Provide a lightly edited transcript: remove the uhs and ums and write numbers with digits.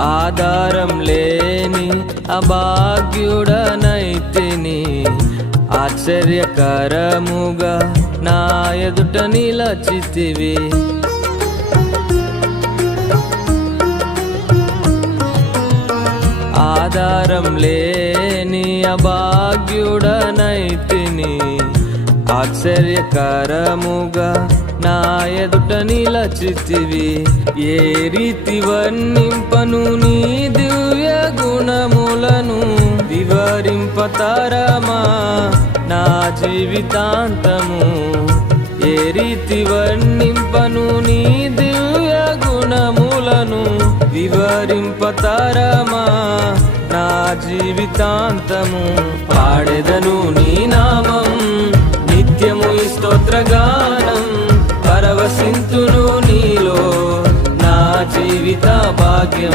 ఆధారం లేని అభాగ్యుడనైతిని, ఆశ్చర్యకరముగా నా ఎదుట నిలచితివి. ఆధారం లేని అభాగ్యుడనైతిని, ఆశ్చర్యకరముగా నా ఎదుట నిలచితివి. ఏ రీతి వర్ణింపను నీ దివ్య గుణములను, వివరింపతరమా నా జీవితాంతము. ఏ రీతి వర్ణింపను నీ దివ్య గుణములను, వివరింపతరమా నా జీవితాంతము. పాడెదను నీ నామం నిత్యము స్తోత్రగానం, పరవశింతును నీలో నా జీవిత భాగ్యం.